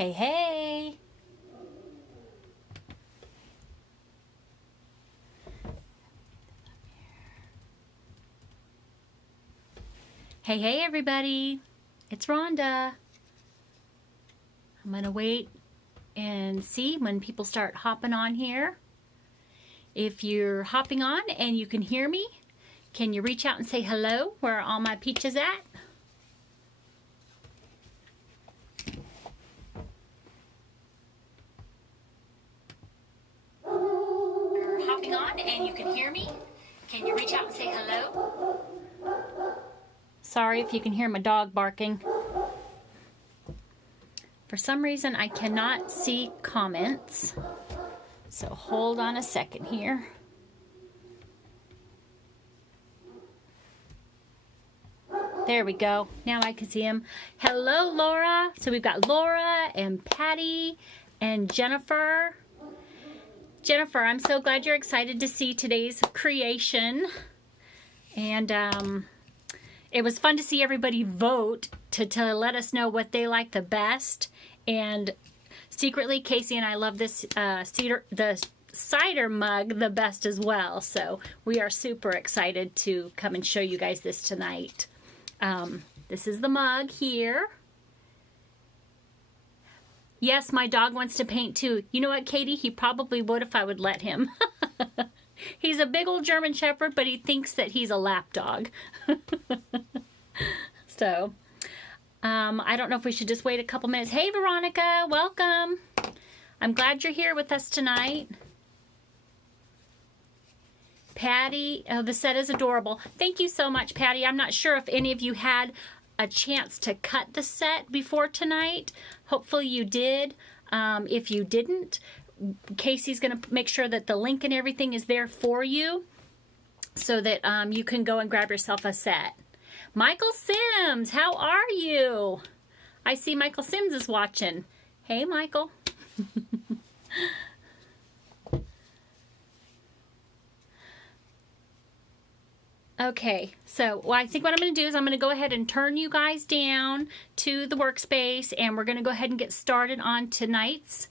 Hey, hey. Hey, hey, everybody. It's Rhonda. I'm going to wait and see when people start hopping on here. If you're hopping on and you can hear me, can you reach out and say hello? Where are all my peaches at? You're hopping on and you can hear me. Can you reach out and say hello? Sorry if you can hear my dog barking. For some reason, I cannot see comments. So hold on a second here. There we go. Now I can see him. Hello, Laura. So we've got Laura and Patty and Jennifer. Jennifer, I'm so glad you're excited to see today's creation. And it was fun to see everybody vote to let us know what they like the best. And secretly, Casey and I love this cider mug the best as well. So we are super excited to come and show you guys this tonight. This is the mug here. Yes, my dog wants to paint too. You know what, Katie? He probably would if I would let him. He's a big old German Shepherd, but he thinks that he's a lap dog. So, I don't know if we should just wait a couple minutes. Hey, Veronica, welcome. I'm glad you're here with us tonight. Patty, oh, the set is adorable. Thank you so much, Patty. I'm not sure if any of you had a chance to cut the set before tonight. Hopefully you did. If you didn't, Casey's going to make sure that the link and everything is there for you so that you can go and grab yourself a set. Michael Sims, how are you? I see Michael Sims is watching. Hey, Michael. Okay, so I think what I'm going to do is I'm going to go ahead and turn you guys down to the workspace, and we're going to go ahead and get started on tonight's.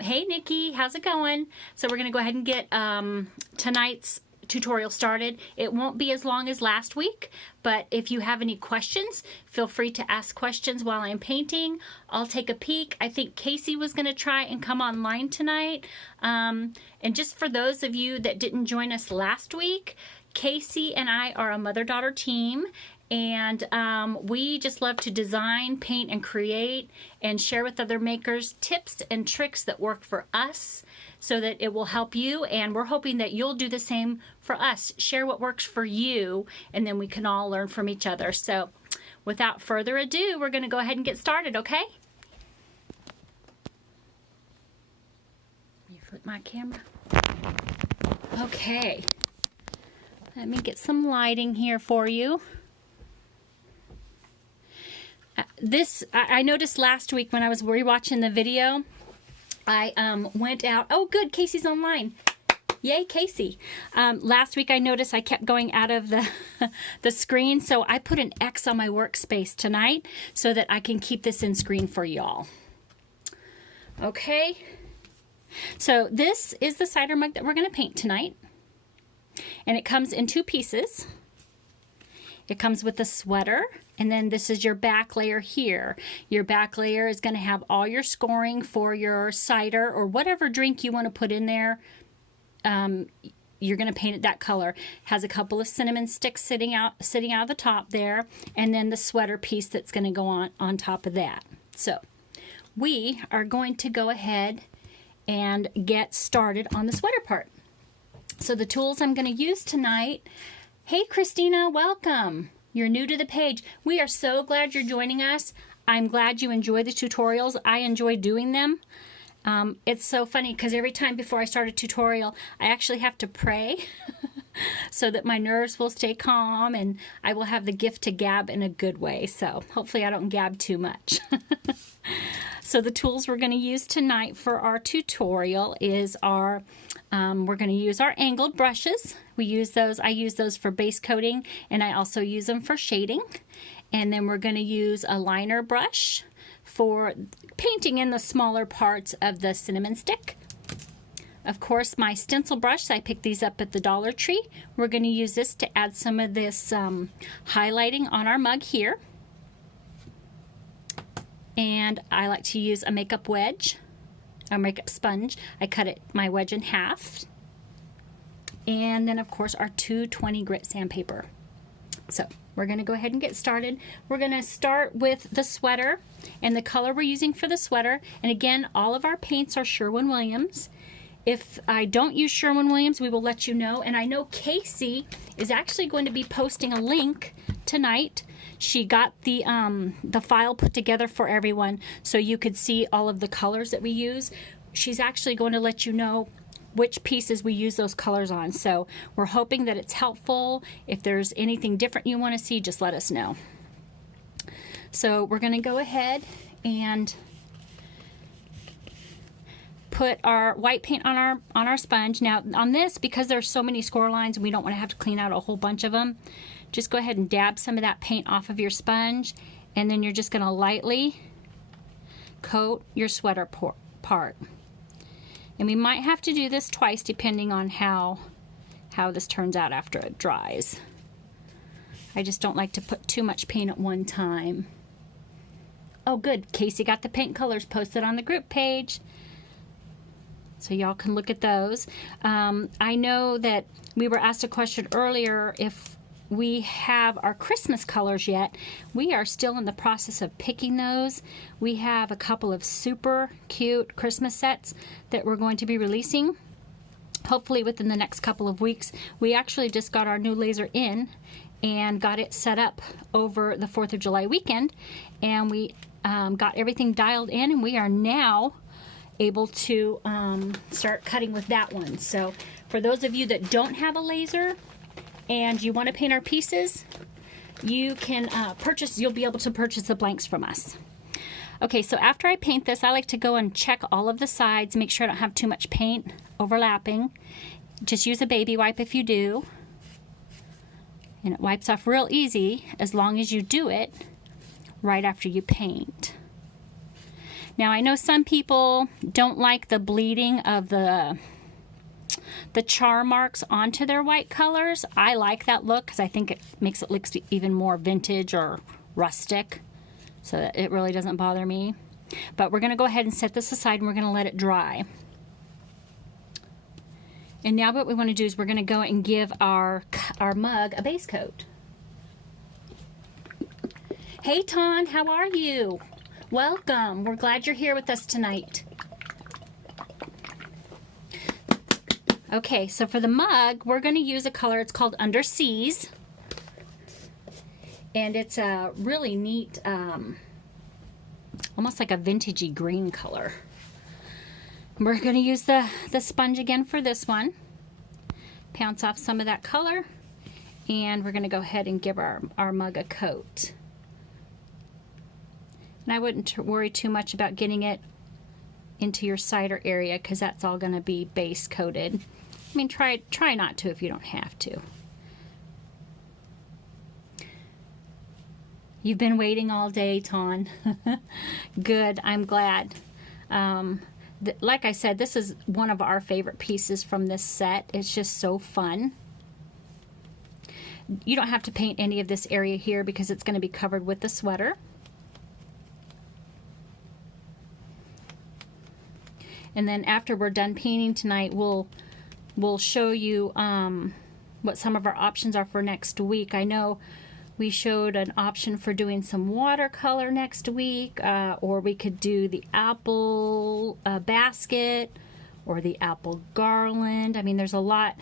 Hey, Nikki, how's it going? So we're going to go ahead and get tonight's tutorial started. It won't be as long as last week, but if you have any questions, feel free to ask questions while I'm painting. I'll take a peek. I think Casey was going to try and come online tonight. And just for those of you that didn't join us last week, Casey and I are a mother-daughter team, and we just love to design, paint, and create and share with other makers tips and tricks that work for us so that it will help you, and we're hoping that you'll do the same for us. Share what works for you, and then we can all learn from each other. So without further ado, we're going to go ahead and get started, okay? Let me flip my camera. Okay. Let me get some lighting here for you. I noticed last week when I was rewatching the video, I went out. Oh, good, Casey's online. Yay, Casey. Last week I noticed I kept going out of the screen, so I put an X on my workspace tonight so that I can keep this in screen for y'all. Okay. So this is the cider mug that we're going to paint tonight. And it comes in two pieces. It comes with a sweater, and then this is your back layer here. Your back layer is going to have all your scoring for your cider or whatever drink you want to put in there. You're going to paint it that color. Has a couple of cinnamon sticks sitting out of the top there, and then the sweater piece that's going to go on top of that. So we are going to go ahead and get started on the sweater part. So the tools I'm going to use tonight. Hey, Christina, welcome. You're new to the page. We are so glad you're joining us. I'm glad you enjoy the tutorials. I enjoy doing them. It's so funny because every time before I start a tutorial, I actually have to pray so that my nerves will stay calm and I will have the gift to gab in a good way. So hopefully I don't gab too much. So the tools we're going to use tonight for our tutorial is we're going to use our angled brushes. I use those for base coating, and I also use them for shading. And then we're going to use a liner brush for painting in the smaller parts of the cinnamon stick. Of course, my stencil brush, I picked these up at the Dollar Tree. We're going to use this to add some of this highlighting on our mug here. And I like to use a makeup wedge, a makeup sponge. I cut my wedge in half. And then, of course, our 220 grit sandpaper. So we're going to go ahead and get started. We're going to start with the sweater and the color we're using for the sweater. And again, all of our paints are Sherwin-Williams. If I don't use Sherwin-Williams, we will let you know. And I know Casey is actually going to be posting a link tonight. She got the file put together for everyone so you could see all of the colors that we use. She's actually going to let you know which pieces we use those colors on. So we're hoping that it's helpful. If there's anything different you want to see, just let us know. So we're going to go ahead and put our white paint on our sponge. Now on this, because there's so many score lines, we don't want to have to clean out a whole bunch of them. Just go ahead and dab some of that paint off of your sponge, and then you're just going to lightly coat your sweater part. And we might have to do this twice depending on how this turns out after it dries. I just don't like to put too much paint at one time. Oh good, Casey got the paint colors posted on the group page, so y'all can look at those. I know that we were asked a question earlier if we have our Christmas colors yet. We are still in the process of picking those. We have a couple of super cute Christmas sets that we're going to be releasing, hopefully within the next couple of weeks. We actually just got our new laser in and got it set up over the 4th of July weekend, and we got everything dialed in, and we are now able to start cutting with that one. So for those of you that don't have a laser and you want to paint our pieces, you can you'll be able to purchase the blanks from us. Okay, so after I paint this, I like to go and check all of the sides, make sure I don't have too much paint overlapping. Just use a baby wipe if you do. And it wipes off real easy as long as you do it right after you paint. Now I know some people don't like the bleeding of the char marks onto their white colors. I like that look because I think it makes it look even more vintage or rustic, so that it really doesn't bother me. But we're going to go ahead and set this aside, and we're going to let it dry. And now what we want to do is we're going to go and give our mug a base coat. Hey Ton, how are you? Welcome. We're glad you're here with us tonight. Okay, so for the mug, we're going to use a color. It's called Underseas. And it's a really neat, almost like a vintagey green color. We're going to use the sponge again for this one. Pounce off some of that color. And we're going to go ahead and give our mug a coat. And I wouldn't worry too much about getting it into your cider area because that's all going to be base coated. I mean, try not to if you don't have to. You've been waiting all day, Ton. Good, I'm glad. Like I said, this is one of our favorite pieces from this set. It's just so fun. You don't have to paint any of this area here because it's going to be covered with the sweater. And then after we're done painting tonight, we'll show you what some of our options are for next week. I know we showed an option for doing some watercolor next week, or we could do the apple basket or the apple garland. I mean, there's a lot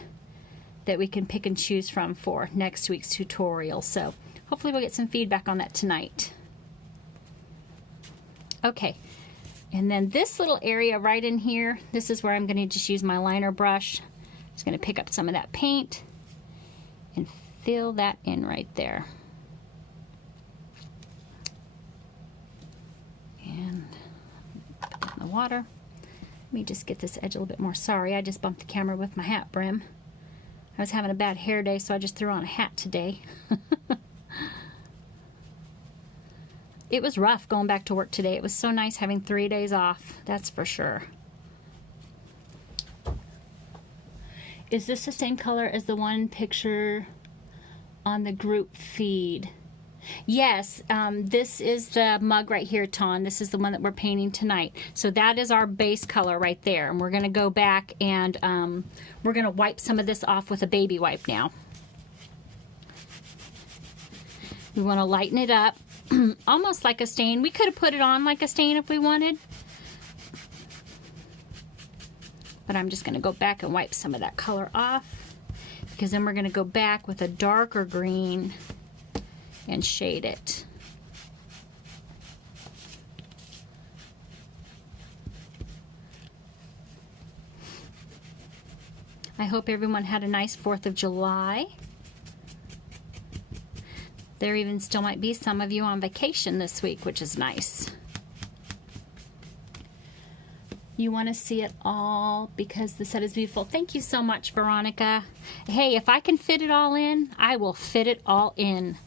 that we can pick and choose from for next week's tutorial. So hopefully we'll get some feedback on that tonight. Okay. And then this little area right in here, this is where I'm going to just use my liner brush. Just going to pick up some of that paint and fill that in right there. And put that in the water. Let me just get this edge a little bit more. Sorry, I just bumped the camera with my hat brim. I was having a bad hair day, so I just threw on a hat today. it was rough going back to work today. It was so nice having 3 days off, that's for sure. Is this the same color as the one picture on the group feed? Yes, this is the mug right here, Ton. This is the one that we're painting tonight. So that is our base color right there. And we're going to go back and we're going to wipe some of this off with a baby wipe now. We want to lighten it up, almost like a stain. We could have put it on like a stain if we wanted. But I'm just going to go back and wipe some of that color off, because then we're going to go back with a darker green and shade it. I hope everyone had a nice 4th of July. There even still might be some of you on vacation this week, which is nice. You want to see it all because the set is beautiful. Thank you so much, Veronica. Hey, if I can fit it all in, I will fit it all in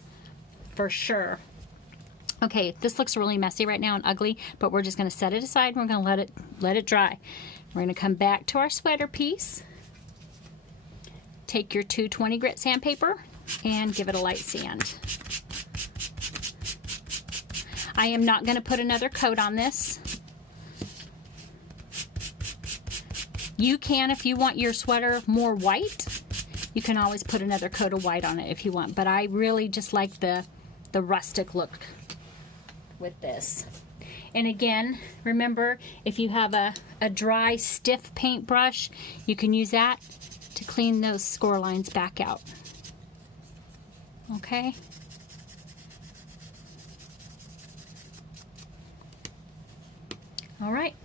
for sure. Okay, this looks really messy right now and ugly, but we're just going to set it aside. We're going to let it dry. We're going to come back to our sweater piece. Take your 220 grit sandpaper and give it a light sand. I am not going to put another coat on this. You can, if you want your sweater more white, you can always put another coat of white on it if you want, but I really just like the rustic look with this. And again, remember, if you have a dry, stiff paintbrush, you can use that to clean those score lines back out. Okay? All right.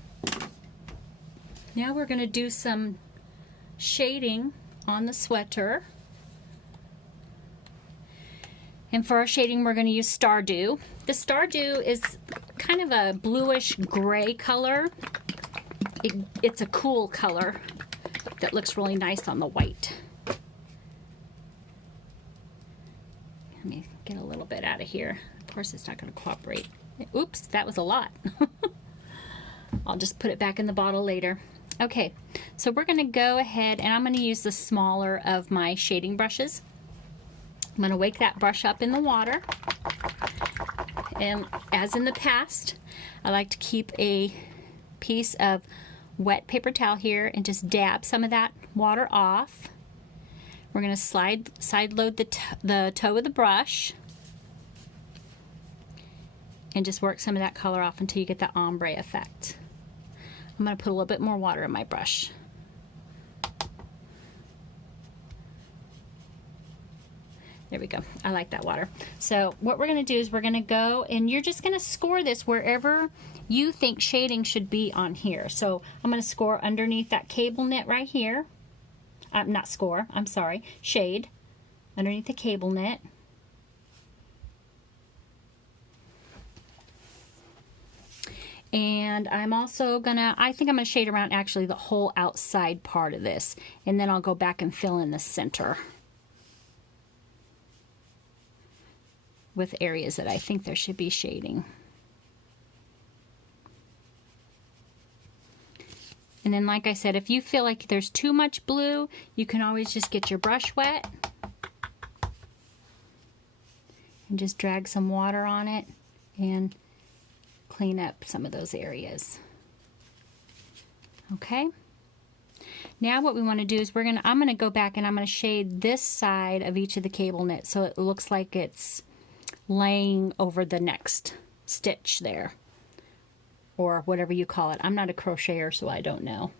Now we're going to do some shading on the sweater. And for our shading, we're going to use Stardew. The Stardew is kind of a bluish gray color. It's a cool color that looks really nice on the white. Let me get a little bit out of here. Of course, it's not going to cooperate. Oops, that was a lot. I'll just put it back in the bottle later. Okay, so we're going to go ahead and I'm going to use the smaller of my shading brushes. I'm going to wake that brush up in the water. And as in the past, I like to keep a piece of wet paper towel here and just dab some of that water off. We're going to side load the toe of the brush and just work some of that color off until you get the ombre effect. I'm going to put a little bit more water in my brush. There we go. I like that water. So what we're going to do is we're going to go and you're just going to score this wherever you think shading should be on here. So I'm going to score underneath that cable knit right here. Not score, I'm sorry, shade underneath the cable knit. And I'm also I think I'm gonna shade around actually the whole outside part of this, and then I'll go back and fill in the center with areas that I think there should be shading. And then, like I said, if you feel like there's too much blue, you can always just get your brush wet and just drag some water on it and clean up some of those areas. Okay. Now what we want to do is I'm going to go back and I'm going to shade this side of each of the cable knit so it looks like it's laying over the next stitch there, or whatever you call it. I'm not a crocheter, so I don't know.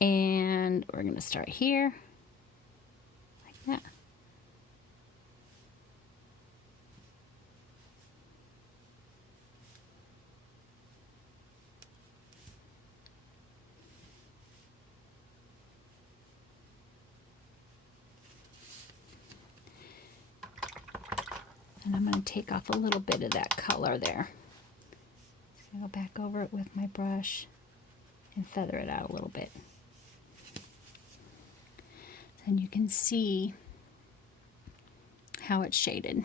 And we're going to start here like that. And I'm going to take off a little bit of that color there. Just go back over it with my brush and feather it out a little bit. And you can see how it's shaded.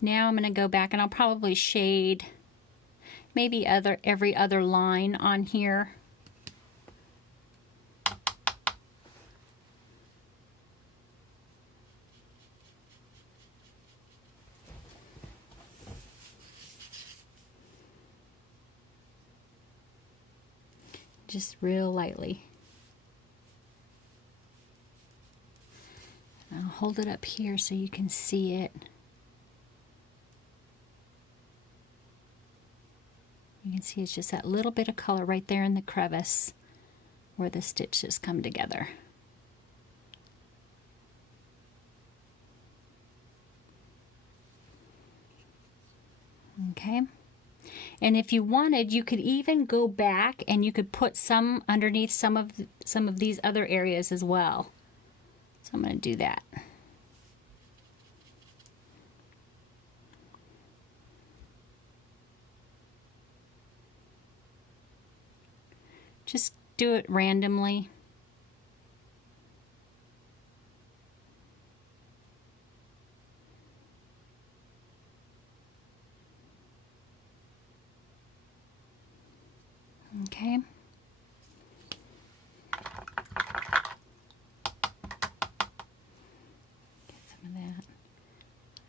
Now I'm going to go back and I'll probably shade maybe every other line on here. Just real lightly. I'll hold it up here so you can see it. You can see it's just that little bit of color right there in the crevice where the stitches come together. Okay. And if you wanted, you could even go back and you could put some underneath some of these other areas as well. So I'm going to do that. Just do it randomly. Okay. Get some of that.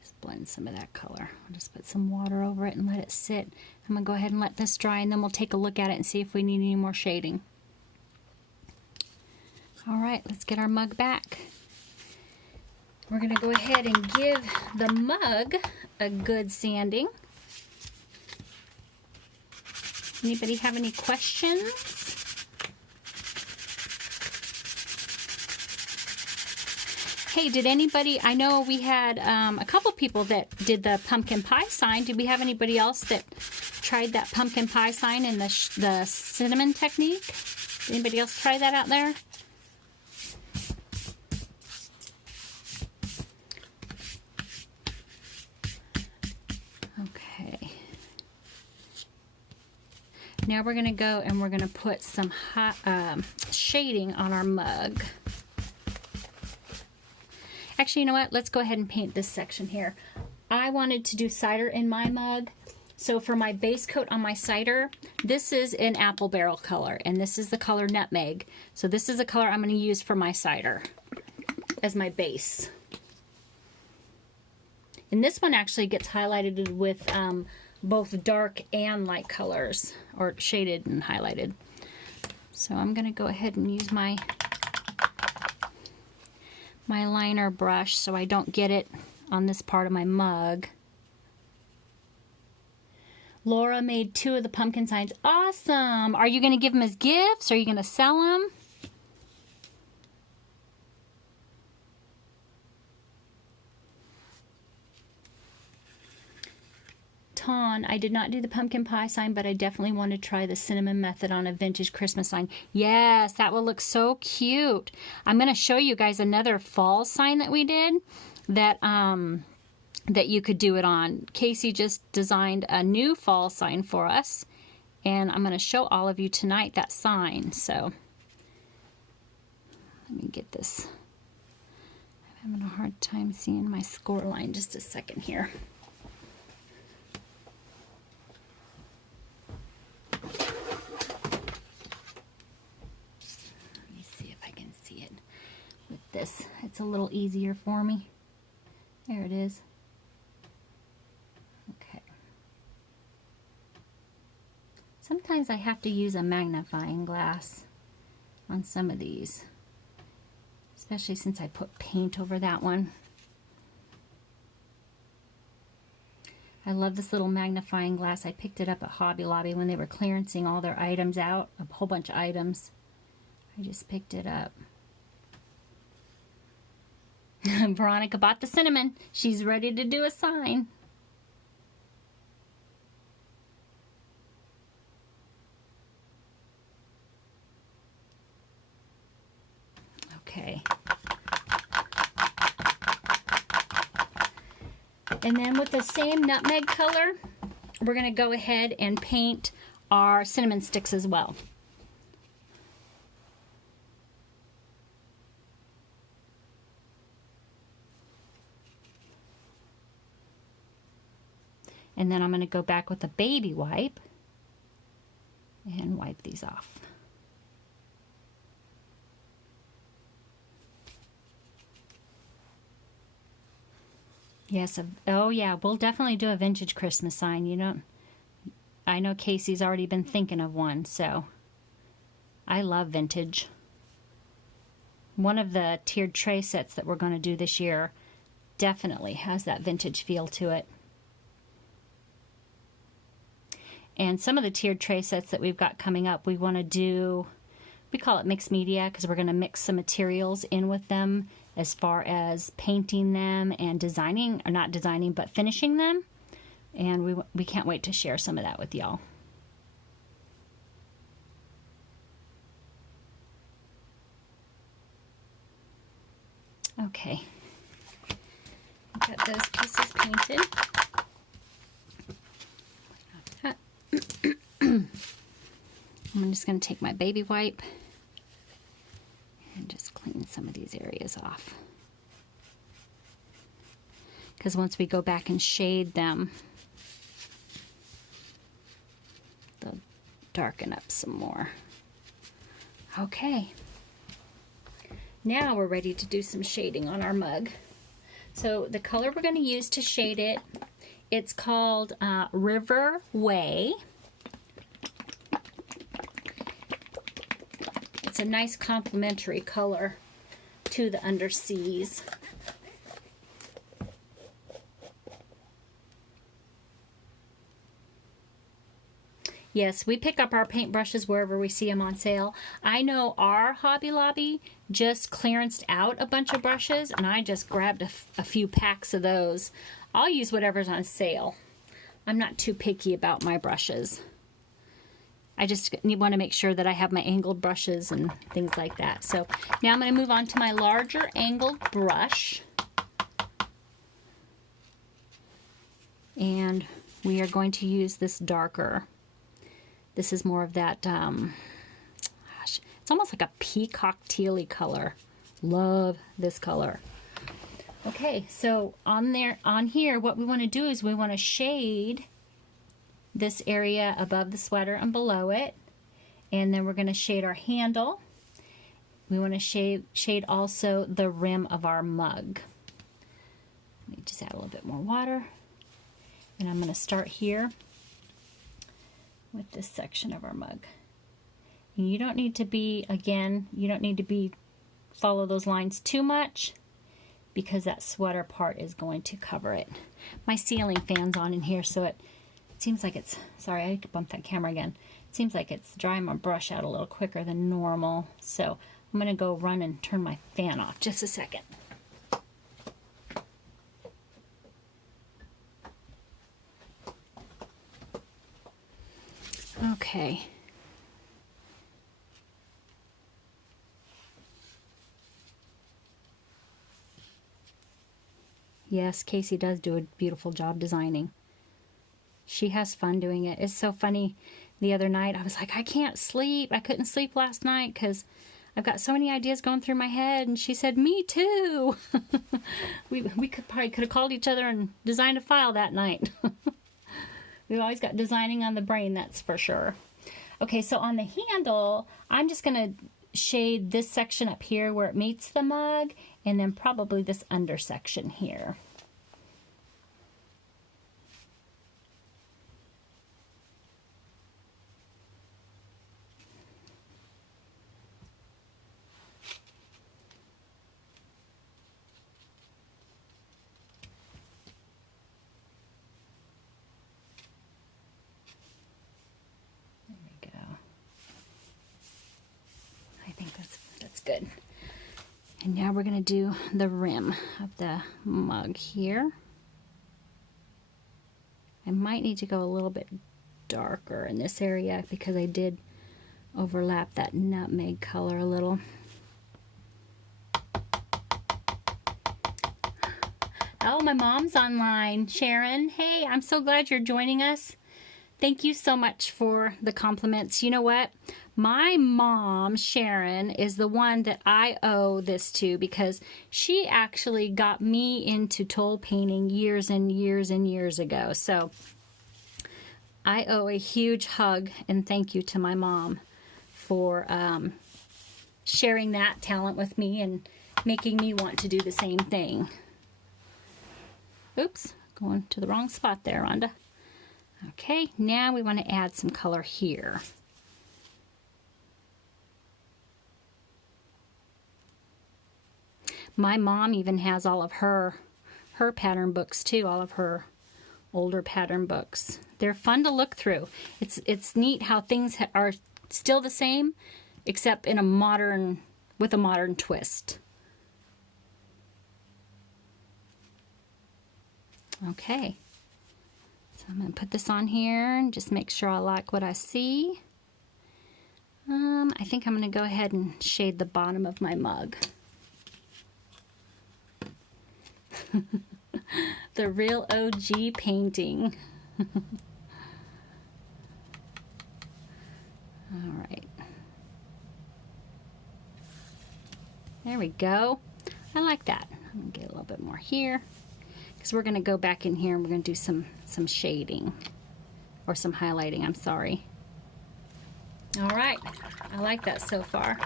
Just blend some of that color. I'll just put some water over it and let it sit. I'm going to go ahead and let this dry, and then we'll take a look at it and see if we need any more shading. All right, let's get our mug back. We're going to go ahead and give the mug a good sanding. Anybody have any questions? Hey, did anybody, I know we had a couple people that did the pumpkin pie sign. Did we have anybody else that tried that pumpkin pie sign and the cinnamon technique? Did anybody else try that out there? Okay. Now we're going to go and we're going to put some shading on our mug. Actually, you know what? Let's go ahead and paint this section here. I wanted to do cider in my mug. So for my base coat on my cider, this is an apple barrel color, and this is the color nutmeg. So this is the color I'm going to use for my cider as my base. And this one actually gets highlighted with both dark and light colors, or shaded and highlighted. So I'm going to go ahead and use my liner brush so I don't get it on this part of my mug. Laura made 2 of the pumpkin signs. Awesome! Are you going to give them as gifts? Are you going to sell them? Ton, I did not do the pumpkin pie sign, but I definitely want to try the cinnamon method on a vintage Christmas sign. Yes, that will look so cute. I'm going to show you guys another fall sign that we did that that you could do it on. Casey just designed a new fall sign for us, and I'm going to show all of you tonight that sign. So let me get this. I'm having a hard time seeing my score line. Just a second here. This. It's a little easier for me. There it is. Okay. Sometimes I have to use a magnifying glass on some of these, especially since I put paint over that one. I love this little magnifying glass. I picked it up at Hobby Lobby when they were clearancing all their items out, a whole bunch of items. I just picked it up. Veronica bought the cinnamon. She's ready to do a sign. Okay. And then with the same nutmeg color, we're going to go ahead and paint our cinnamon sticks as well. And then I'm going to go back with a baby wipe and wipe these off. Yes, oh yeah, we'll definitely do a vintage Christmas sign. You don't, I know Casey's already been thinking of one, so I love vintage. One of the tiered tray sets that we're going to do this year definitely has that vintage feel to it. And some of the tiered tray sets that we've got coming up, we want to do, we call it mixed media because we're going to mix some materials in with them as far as painting them and designing, or not designing, but finishing them. And we can't wait to share some of that with y'all. Okay, got those pieces painted. I'm just going to take my baby wipe and just clean some of these areas off. Because once we go back and shade them, they'll darken up some more. Okay. Now we're ready to do some shading on our mug. So the color we're going to use to shade it, it's called River Way. It's a nice complementary color to the underseas. Yes, we pick up our paintbrushes wherever we see them on sale. I know our Hobby Lobby just clearanced out a bunch of brushes, and I just grabbed a few packs of those. I'll use whatever's on sale. I'm not too picky about my brushes. I just want to make sure that I have my angled brushes and things like that. So now I'm going to move on to my larger angled brush. And we are going to use this darker. This is more of that, gosh, it's almost like a peacock teal-y color. Love this color. Okay, so on here, what we want to do is we want to shade this area above the sweater and below it. And then we're going to shade our handle. We want to shade also the rim of our mug. Let me just add a little bit more water. And I'm going to start here with this section of our mug. And you don't need to be, again, you don't need to follow those lines too much because that sweater part is going to cover it. My ceiling fan's on in here, so it seems like it's, sorry, I could bump that camera again. It seems like it's drying my brush out a little quicker than normal. So I'm going to go run and turn my fan off just a second. Okay. Yes, Casey does do a beautiful job designing. She has fun doing it. It's so funny. The other night, I was like, I can't sleep. I couldn't sleep last night because I've got so many ideas going through my head. And she said, me too. we probably could have called each other and designed a file that night. We've always got designing on the brain, that's for sure. Okay, so on the handle, I'm just going to shade this section up here where it meets the mug, and then probably this under section here. Good. And now we're going to do the rim of the mug here. I might need to go a little bit darker in this area because I did overlap that nutmeg color a little. Oh, my mom's online. Sharon, hey, I'm so glad you're joining us. Thank you so much for the compliments. You know what? My mom, Sharon, is the one that I owe this to because she actually got me into toll painting years and years and years ago. So I owe a huge hug and thank you to my mom for sharing that talent with me and making me want to do the same thing. Oops, going to the wrong spot there, Rhonda. Okay, now we want to add some color here. My mom even has all of her pattern books too, all of her older pattern books. They're fun to look through. It's neat how things are still the same, except in a modern, with a modern twist. Okay, so I'm going to put this on here and just make sure I like what I see. I think I'm going to go ahead and shade the bottom of my mug. The real OG painting. All right. There we go. I like that. I'm going to get a little bit more here because we're going to go back in here and we're going to do some shading or some highlighting, I'm sorry. All right. I like that so far.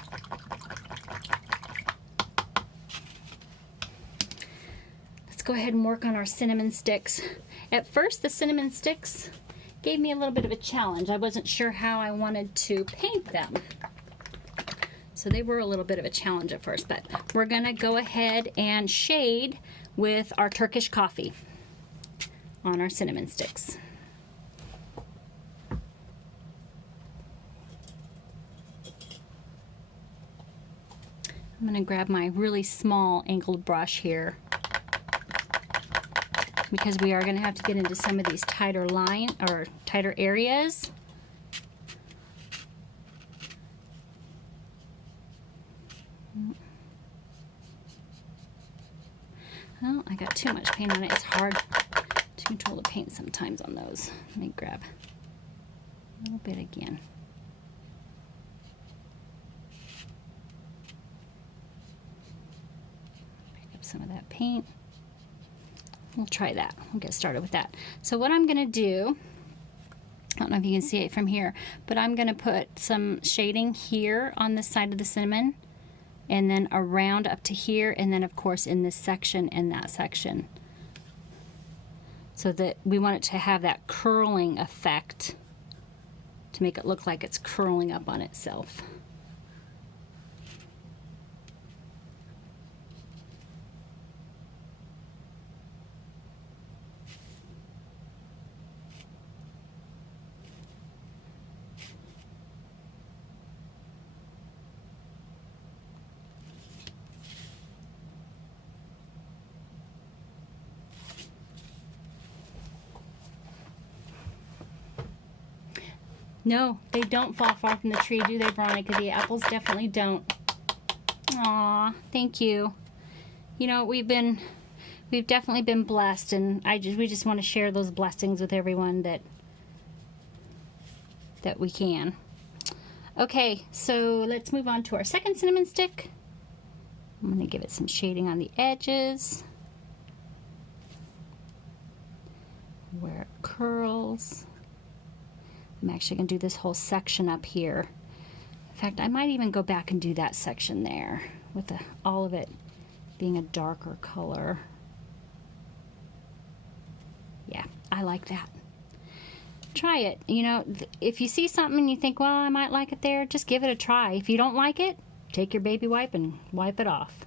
Let's go ahead and work on our cinnamon sticks. At first, the cinnamon sticks gave me a little bit of a challenge. I wasn't sure how I wanted to paint them. So they were a little bit of a challenge at first, but we're gonna go ahead and shade with our Turkish coffee on our cinnamon sticks. I'm gonna grab my really small angled brush here, because we are going to have to get into some of these tighter tighter areas. Oh, I got too much paint on it. It's hard to control the paint sometimes on those. Let me grab a little bit again. Pick up some of that paint. We'll try that. We'll get started with that. So what I'm going to do, I don't know if you can see it from here, but I'm going to put some shading here on this side of the cinnamon, and then around up to here, and then of course in this section and that section, so that we want it to have that curling effect to make it look like it's curling up on itself. No, they don't fall far from the tree, do they, Veronica? The apples definitely don't. Aw, thank you. You know, we've definitely been blessed, and we just want to share those blessings with everyone that we can. Okay, so let's move on to our second cinnamon stick. I'm going to give it some shading on the edges where it curls. I'm actually going to do this whole section up here. In fact, I might even go back and do that section there with all of it being a darker color. Yeah, I like that. Try it. You know, if you see something and you think, well, I might like it there, just give it a try. If you don't like it, take your baby wipe and wipe it off.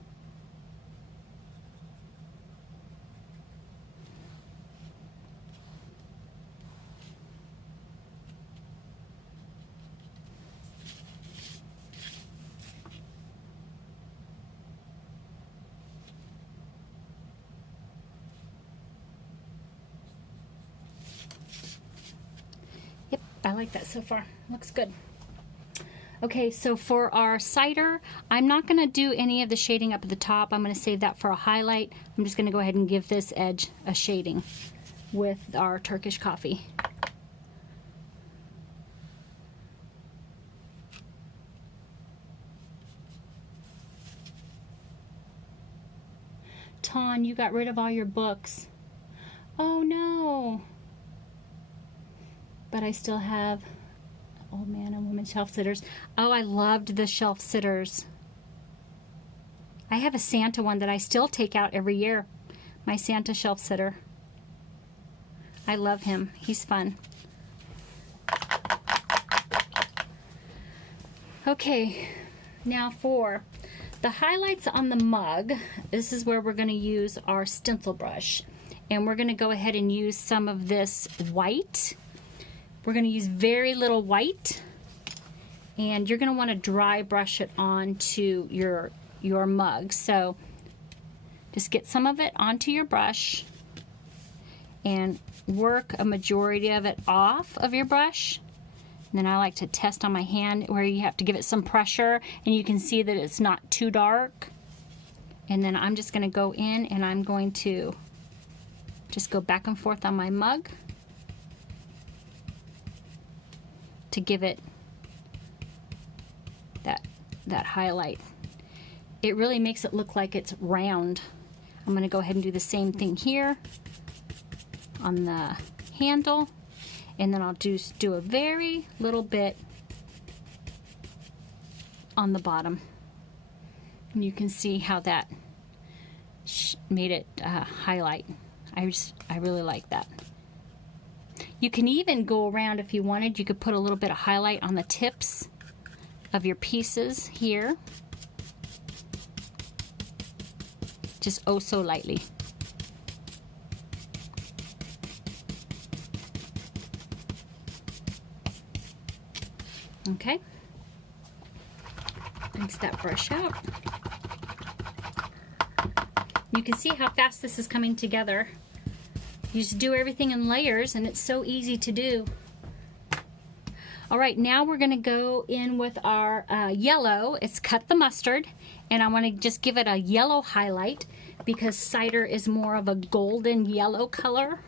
I like that so far. Looks good. Okay, so for our cider, I'm not going to do any of the shading up at the top. I'm going to save that for a highlight. I'm just going to go ahead and give this edge a shading with our Turkish coffee. Ton, you got rid of all your books. Oh no. but I still have old man and woman shelf sitters. Oh, I loved the shelf sitters. I have a Santa one that I still take out every year. My Santa shelf sitter. I love him. He's fun. Okay, now for the highlights on the mug, this is where we're going to use our stencil brush. And we're going to go ahead and use some of this white. We're going to use very little white. And you're going to want to dry brush it onto your mug. So just get some of it onto your brush and work a majority of it off of your brush. And then I like to test on my hand where you have to give it some pressure and you can see that it's not too dark. And then I'm just going to go in and I'm going to just go back and forth on my mug to give it that highlight. It really makes it look like it's round. I'm going to go ahead and do the same thing here on the handle, and then I'll just do a very little bit on the bottom. And you can see how that made it highlight. I really like that. You can even go around if you wanted. You could put a little bit of highlight on the tips of your pieces here. Just oh so lightly. Okay. Rinse that brush out. You can see how fast this is coming together. You just do everything in layers and it's so easy to do. All right, now we're gonna go in with our yellow. It's Cut the Mustard, and I wanna just give it a yellow highlight because cider is more of a golden yellow color.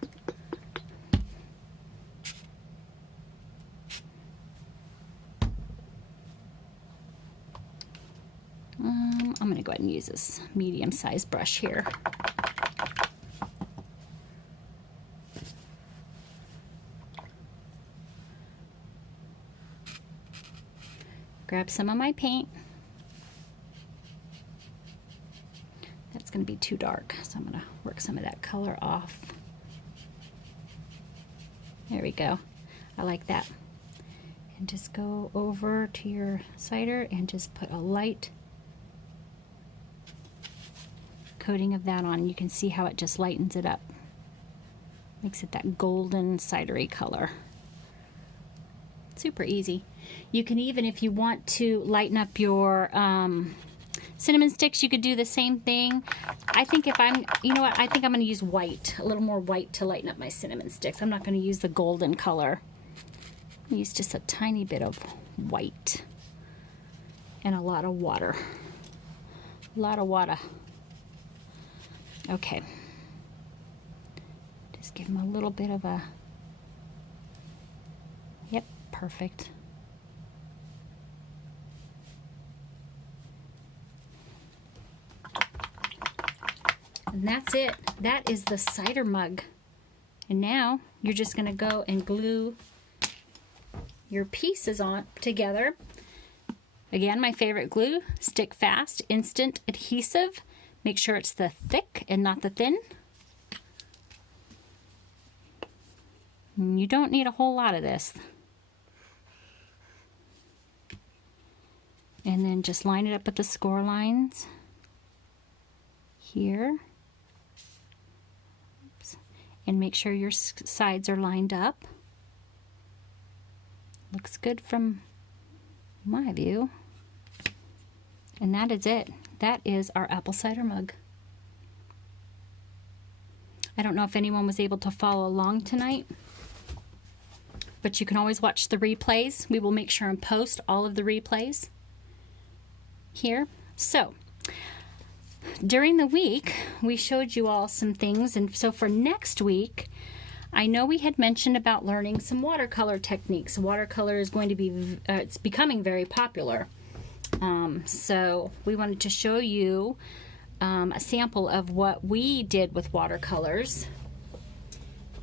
I'm gonna go ahead and use this medium-sized brush here. Grab some of my paint. That's going to be too dark, so I'm going to work some of that color off. There we go. I like that. And just go over to your cider and just put a light coating of that on. You can see how it just lightens it up. Makes it that golden cidery color. Super easy. You can even, if you want to lighten up your cinnamon sticks, you could do the same thing. I think if I'm, you know what, I think I'm going to use white, a little more white to lighten up my cinnamon sticks. I'm not going to use the golden color. Use just a tiny bit of white and a lot of water. A lot of water. Okay. Just give them a little bit of a, yep, perfect. And that's it. That is the cider mug. And now you're just going to go and glue your pieces on together. Again, my favorite glue, Stick Fast Instant Adhesive. Make sure it's the thick and not the thin. And you don't need a whole lot of this. And then just line it up with the score lines here. Oops. And make sure your sides are lined up. Looks good from my view. And that is it. That is our apple cider mug. I don't know if anyone was able to follow along tonight, but you can always watch the replays. We will make sure and post all of the replays here. So during the week we showed you all some things, and so for next week I know we had mentioned about learning some watercolor techniques. Watercolor is going to be it's becoming very popular, so we wanted to show you a sample of what we did with watercolors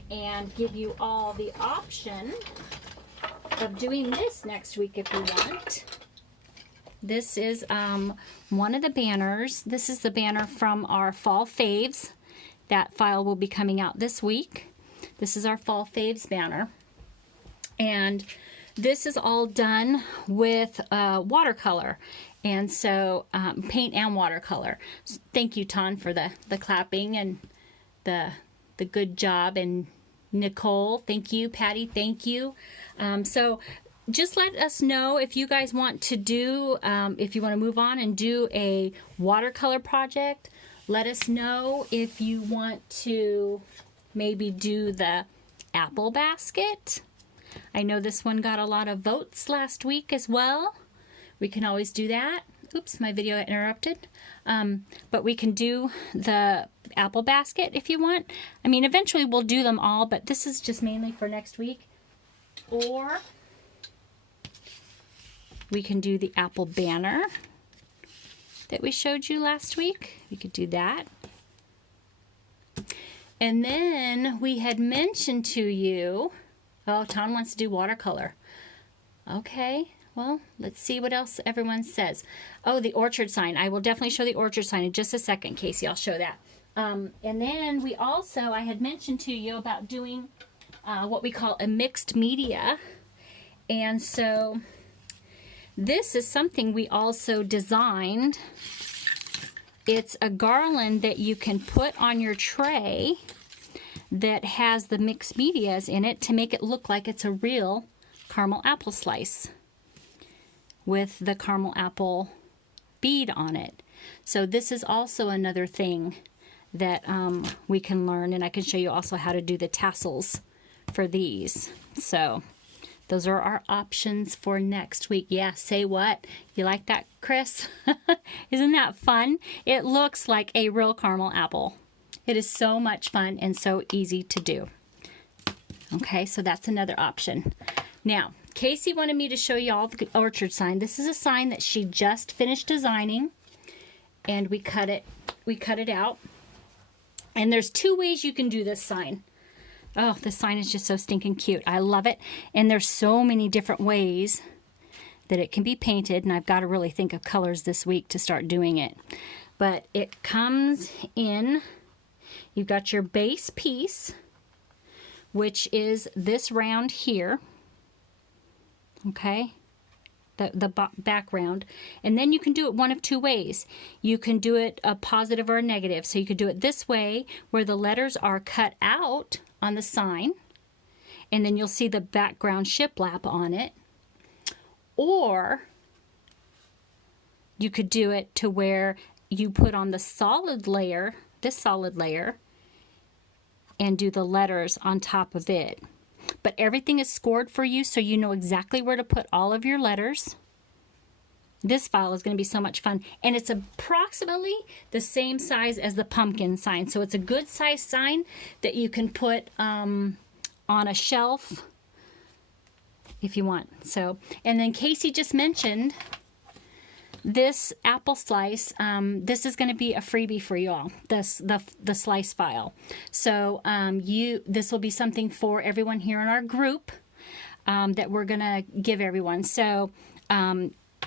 and give you all the option of doing this next week if you want. This is one of the banners. This is the banner from our Fall Faves. That file will be coming out this week. This is our Fall Faves banner. And this is all done with watercolor. And so paint and watercolor. Thank you, Ton, for the clapping and the good job. And Nicole, thank you. Patty, thank you. So just let us know if you guys want to do, if you want to move on and do a watercolor project. Let us know if you want to maybe do the apple basket. I know this one got a lot of votes last week as well. We can always do that. Oops, my video got interrupted. But we can do the apple basket if you want. I mean, eventually we'll do them all, but this is just mainly for next week. Or we can do the apple banner that we showed you last week. We could do that. And then we had mentioned to you, oh, Tom wants to do watercolor. Okay, well, let's see what else everyone says. Oh, the orchard sign. I will definitely show the orchard sign in just a second, Casey. I'll show that. And then we also, I had mentioned to you about doing what we call a mixed media. And so this is something we also designed. It's a garland that you can put on your tray that has the mixed medias in it to make it look like it's a real caramel apple slice with the caramel apple bead on it. So this is also another thing that we can learn, and I can show you also how to do the tassels for these. So those are our options for next week. Yeah, say what? You like that, Chris? Isn't that fun? It looks like a real caramel apple. It is so much fun and so easy to do. Okay, so that's another option. Now, Casey wanted me to show you all the orchard sign. This is a sign that she just finished designing, and we cut it out. And there's two ways you can do this sign. Oh, this sign is just so stinking cute. I love it. And there's so many different ways that it can be painted, and I've got to really think of colors this week to start doing it. But it comes in, you've got your base piece, which is this round here, okay, the background. And then you can do it one of two ways. You can do it a positive or a negative. So you could do it this way, where the letters are cut out on the sign, and then you'll see the background shiplap on it. Or you could do it to where you put on the solid layer, this solid layer, and do the letters on top of it. But everything is scored for you, so you know exactly where to put all of your letters. This file is going to be so much fun, and it's approximately the same size as the pumpkin sign, so it's a good size sign that you can put on a shelf if you want. So, and then Casey just mentioned this apple slice. This is going to be a freebie for you all, the slice file. So this will be something for everyone here in our group that we're going to give everyone. So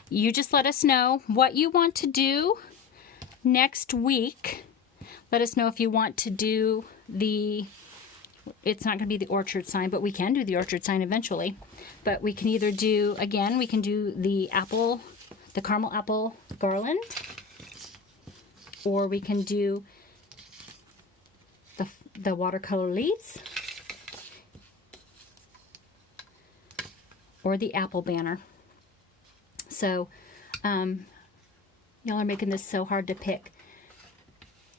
you just let us know what you want to do next week. Let us know if you want to do it's not going to be the orchard sign, but we can do the orchard sign eventually. But we can either do, again, we can do the caramel apple garland, or we can do the watercolor leaves, or the apple banner. So y'all are making this so hard to pick.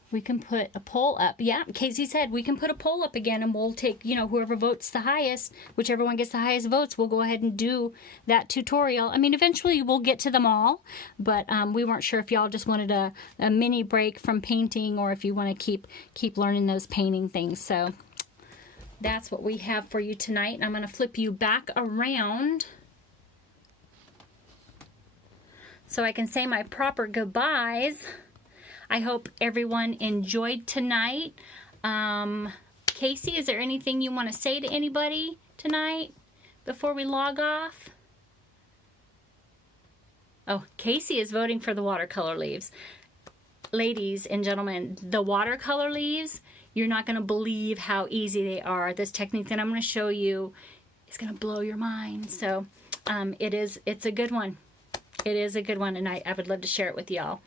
We can put a poll up. Yeah, Casey said we can put a poll up again, and we'll take, whoever votes the highest, whichever one gets the highest votes, we'll go ahead and do that tutorial. I mean, eventually we'll get to them all, but we weren't sure if y'all just wanted a mini break from painting, or if you want to keep learning those painting things. So that's what we have for you tonight. And I'm going to flip you back around so I can say my proper goodbyes. I hope everyone enjoyed tonight. Casey, is there anything you want to say to anybody tonight before we log off? Oh, Casey is voting for the watercolor leaves. Ladies and gentlemen, the watercolor leaves, you're not going to believe how easy they are. This technique that I'm going to show you is going to blow your mind. So it's a good one. It is a good one, and I would love to share it with y'all.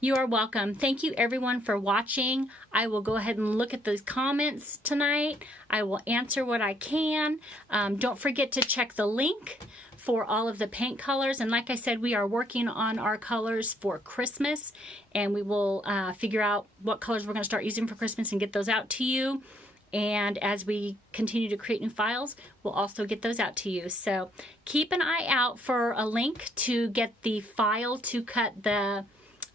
You are welcome. Thank you everyone for watching. I will go ahead and look at those comments tonight. I will answer what I can. Don't forget to check the link for all of the paint colors. And like I said, we are working on our colors for Christmas, and we will figure out what colors we're going to start using for Christmas and get those out to you. And as we continue to create new files, we'll also get those out to you. So keep an eye out for a link to get the file to cut the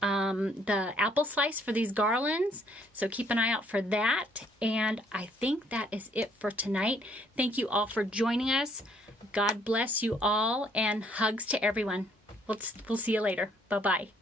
apple slice for these garlands. So keep an eye out for that. And I think that is it for tonight. Thank you all for joining us. God bless you all, and hugs to everyone. We'll see you later. Bye-bye.